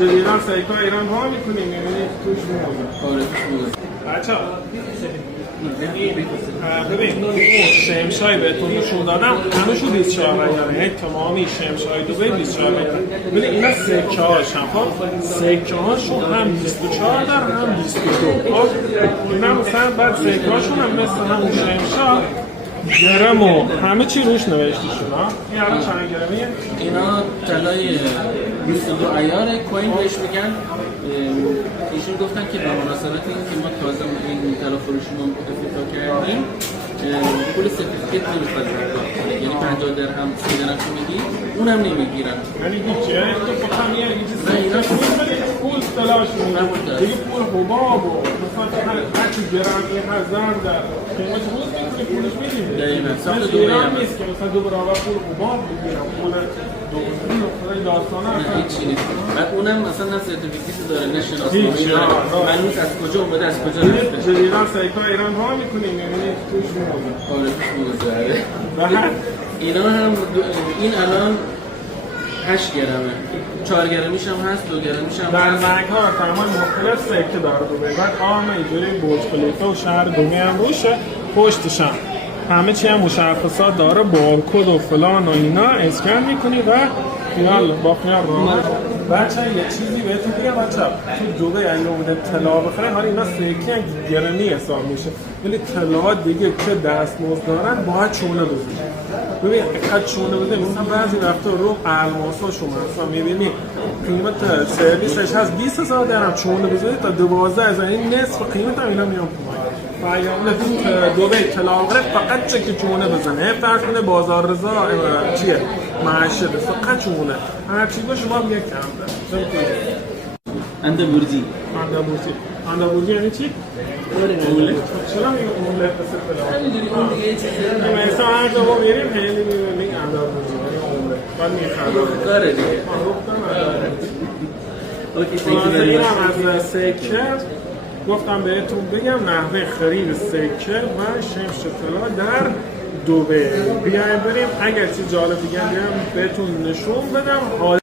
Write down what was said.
جدیدن سیکا ایران ها میکنیم میبینید توش موزه. آره توش موزه. بچه ببین اون شمشای بهتون نشون دادم همشون 24 ایاره، یعنی تمامی شمشای دبی 24 ایاره. ولی اینا سکه هاش هم سکه هاشون هم 24 دارن هم 22. اینا مثلا بعد سکه هاشون هم مثل همون شمشا گرم و همه چی روش نوشته شده. این الان چند گرمیه؟ اینا طلای 22 ایاره، کوین بهش میگن. ایشون گفتن که به مناسبت این که ما تازه این طلا فروشی رو افتتاح کردیم پول سرتیفیکت نمیخواد، یعنی 50 درهم 30 درهم که میگی اونم نمیگیرن. یعنی هیچه تو فقط یه چیزی پول تلاش میکنه دیگه، پول حباب و مثلا هر چی گرم هر زرد در قیمت روز میکنه پولش میدیم. دقیقاً ساخت مثل ایران نیست که مثلا دو برابر پول حباب بگیرم، پول دوستان داستانه نه هیچی نیست. بعد اونم مثلا نه سرتیفیکت داره نه شناسنامه داره، معلوم از کجا اومده از کجا رفته. جدیدن سیکا ایران ها میکنیم میبینید توش موزه. آره توش موزه. بعد اینا هم این الان 8 گرمه، 4 گرمیش هم هست، 2 گرمیش هم در هست. رنگ ها تمام مختلف سکه داره دبی. بعد آرم اینجوری برج خلیفه و شهر دبی هم روشه، پشتش هم همه چی هم مشخصات داره، بارکد و فلان و اینا اسکن میکنی و خیال با خیال راحت. بچه یه چیزی بهتون بگم بچه تو دبی اگه اومده طلا بخره، حالا اینا سکه گرمی حساب میشه ولی طلا دیگه که دستمزد دارن باید چونه بزنی. ببین اینقدر چونه بزنی، مثلا بعضی وقتا رو الماسا شما مثلا میبینی قیمت سرویسش هست 20,000 درهم، چونه بزنی تا 12,000، این نصف قیمت هم اینا میان پایین. فایده تو دبی طلا بخره فقط چه که چونه بزنه، فرض کنه بازار رضا چیه معشده فقط چونه، هر چی باشه ما هم یک کم داره. اندبورزی. اندبورزی یعنی چی؟ اوله. چرا میگه اوله بسه فلان؟ همینجوری اون دیگه یه چیزی مثلا هر جا ما میریم خیلی میگه اندبورزی یعنی اوله. بعد میخرم. کاره دیگه. اوکی این هم از سکه گفتم بهتون بگم نحوه خرید سکه و شمش طلا در دبی. بیایم بریم اگر چیز جالب دیگه هم بهتون نشون بدم.